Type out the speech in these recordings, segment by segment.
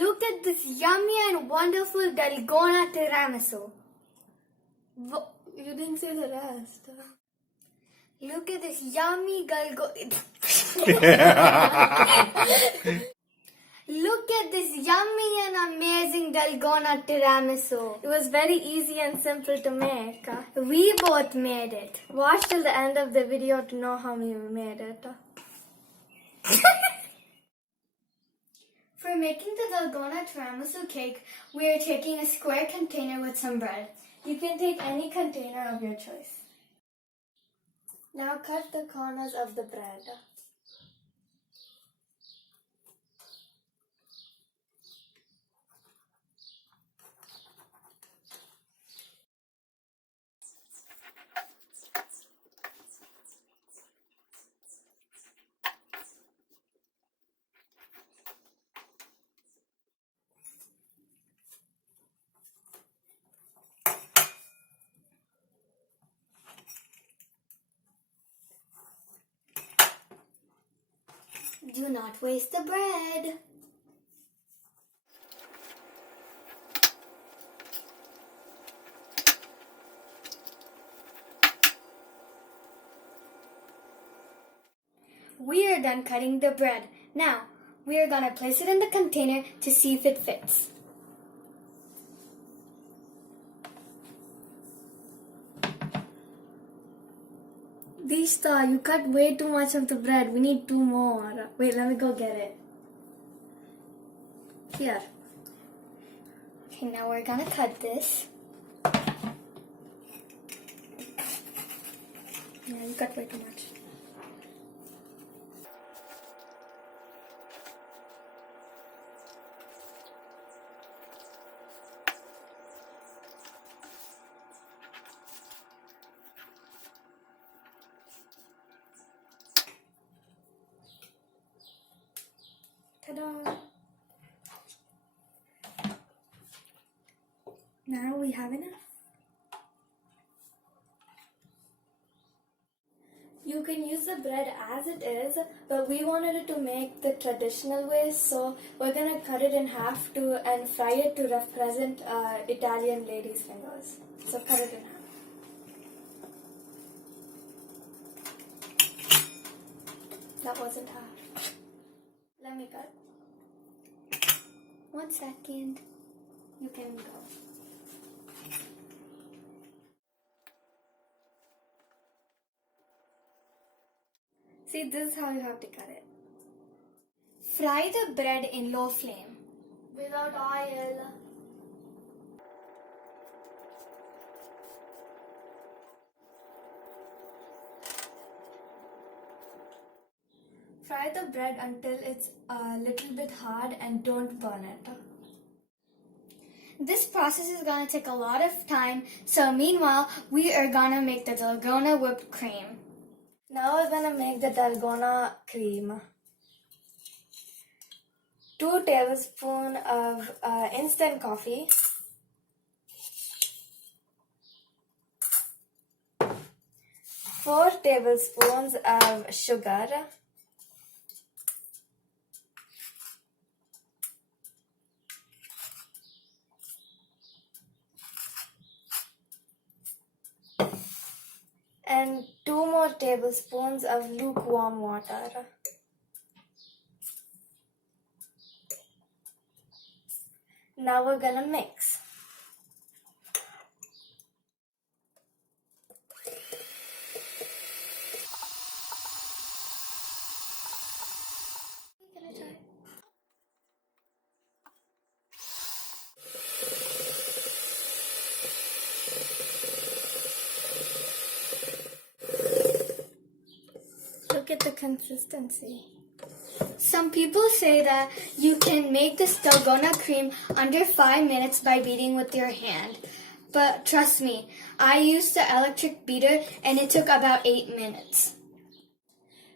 Look at this yummy and wonderful Dalgona Tiramisu. You didn't say the rest. Look at this yummy Look at this yummy and amazing Dalgona Tiramisu. It was very easy and simple to make. We both made it. Watch till the end of the video to know how we made it. For making the Dalgona Tiramisu cake, we are taking a square container with some bread. You can take any container of your choice. Now cut the corners of the bread. Do not waste the bread. We are done cutting the bread. Now, we are going to place it in the container to see if it fits. Dishta, you cut way too much of the bread. We need 2 more. Wait, let me go get it. Here. Okay, now we're going to cut this. Yeah, you cut way too much. Ta-da! Now we have enough. You can use the bread as it is, but we wanted it to make the traditional way, so we're gonna cut it in half and fry it to represent Italian ladies' fingers. So cut it in half. That wasn't half. Let me cut. 1 second. You can go. See, this is how you have to cut it. Fry the bread in low flame. Without oil. Fry the bread until it's a little bit hard and don't burn it. This process is going to take a lot of time, so meanwhile, we are going to make the Dalgona whipped cream. Now we're gonna make the Dalgona cream. 2 tablespoons of instant coffee. 4 tablespoons of sugar. 2 more tablespoons of lukewarm water. Now we're gonna mix. Look at the consistency. Some people say that you can make this Dalgona cream under 5 minutes by beating with your hand. But trust me, I used the electric beater and it took about 8 minutes.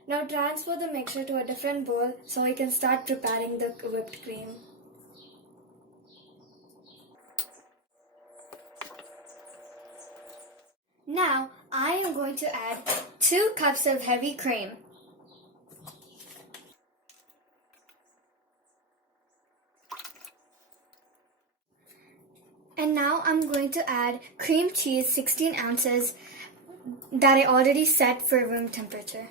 Now transfer the mixture to a different bowl so we can start preparing the whipped cream. Now I am going to add 2 cups of heavy cream. And now I'm going to add cream cheese, 16 ounces, that I already set for room temperature.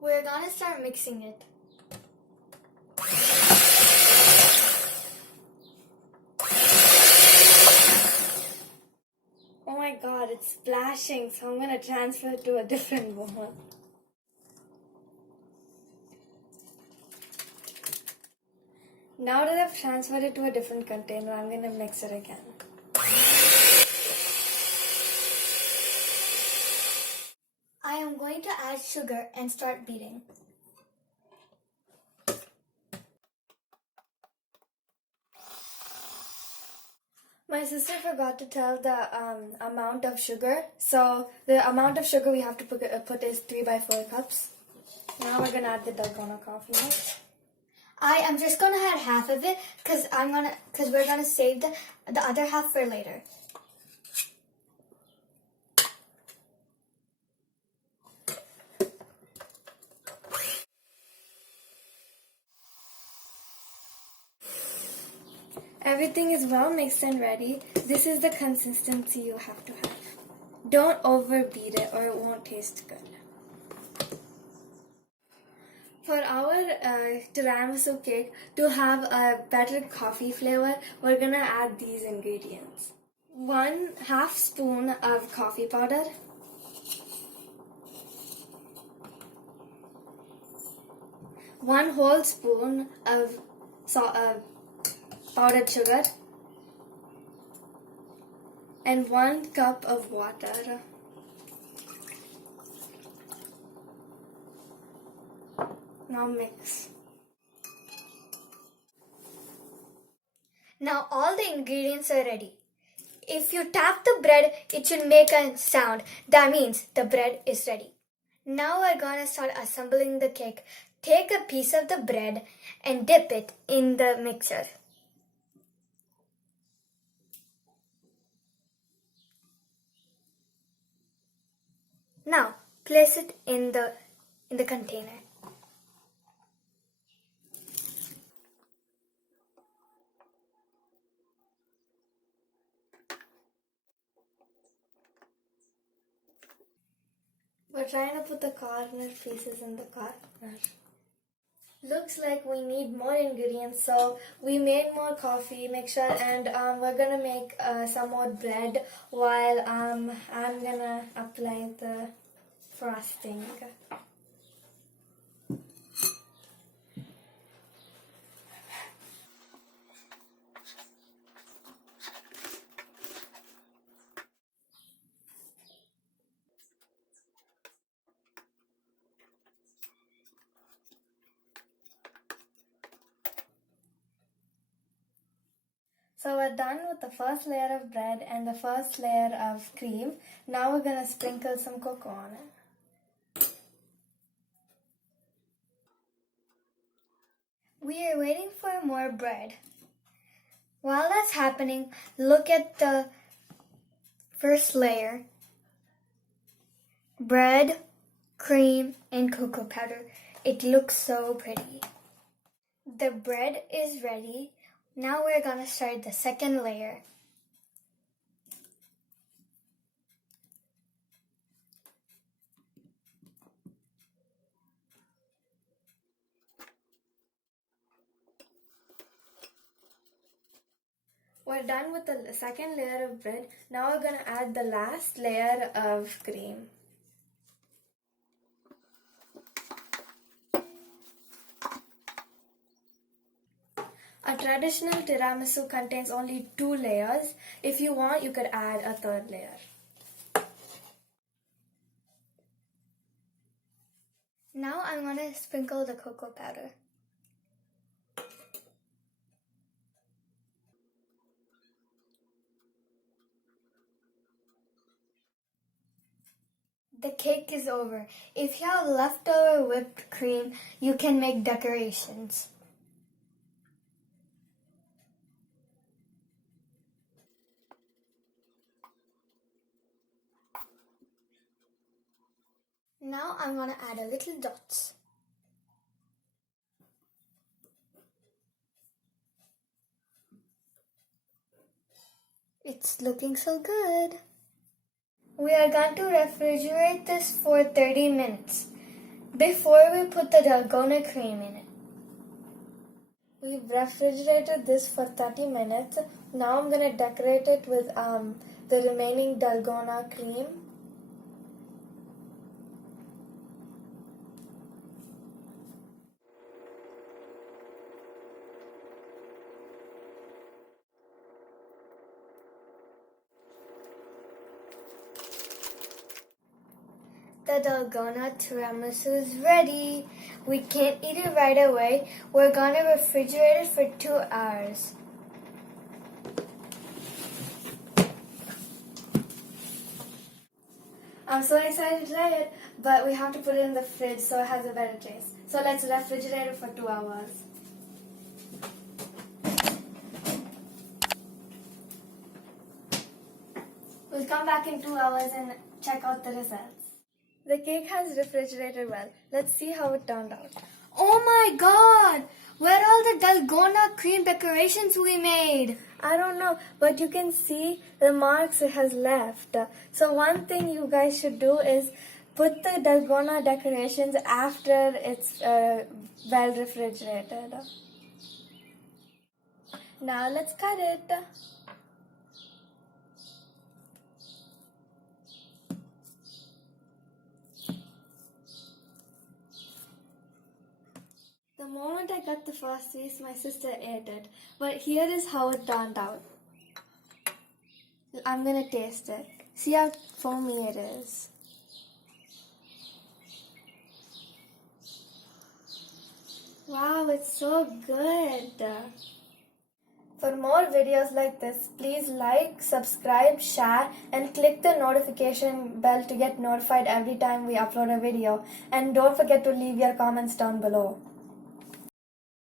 We're gonna start mixing it. Oh my god, it's splashing, so I'm gonna transfer it to a different bowl. Now that I've transferred it to a different container, I'm gonna mix it again. I am going to add sugar and start beating. My sister forgot to tell the amount of sugar. So the amount of sugar we have to put is 3 by 4 cups. Now we're gonna add the Dalgona coffee mix. I am just gonna add half of it because we're gonna save the other half for later. Everything is well mixed and ready. This is the consistency you have to have. Don't overbeat it or it won't taste good. For our tiramisu cake, to have a better coffee flavor, we're gonna add these ingredients. 1/2 spoon of coffee powder, 1 whole spoon of powdered sugar, and 1 cup of water. Now mix. Now all the ingredients are ready. If you tap the bread, it should make a sound. That means the bread is ready. Now we're gonna start assembling the cake. Take a piece of the bread and dip it in the mixer. Now place it in the container. We're trying to put the corner pieces in the corner. Looks like we need more ingredients, so we made more coffee mixture, and we're gonna make some more bread while I'm gonna apply the frosting. So we're done with the first layer of bread and the first layer of cream. Now we're gonna sprinkle some cocoa on it. We are waiting for more bread. While that's happening, look at the first layer. Bread, cream, and cocoa powder. It looks so pretty. The bread is ready. Now we're gonna start the second layer. We're done with the second layer of bread. Now we're gonna add the last layer of cream. A traditional tiramisu contains only 2 layers. If you want, you could add a third layer. Now I'm gonna sprinkle the cocoa powder. The cake is over. If you have leftover whipped cream, you can make decorations. Now I'm gonna add a little dots. It's looking so good. We are going to refrigerate this for 30 minutes before we put the Dalgona cream in it. We've refrigerated this for 30 minutes. Now I'm going to decorate it with the remaining Dalgona cream. The Dalgona Tiramisu is ready. We can't eat it right away. We're gonna refrigerate it for 2 hours. I'm so excited to try it, but we have to put it in the fridge so it has a better taste. So let's refrigerate it for 2 hours. We'll come back in 2 hours and check out the results. The cake has refrigerated well. Let's see how it turned out. Oh my god! Where are all the Dalgona cream decorations we made? I don't know, but you can see the marks it has left. So one thing you guys should do is put the Dalgona decorations after it's well refrigerated. Now let's cut it. The moment I got the first piece, my sister ate it. But here is how it turned out. I'm gonna taste it. See how foamy it is. Wow, it's so good. For more videos like this, please like, subscribe, share, and click the notification bell to get notified every time we upload a video. And don't forget to leave your comments down below.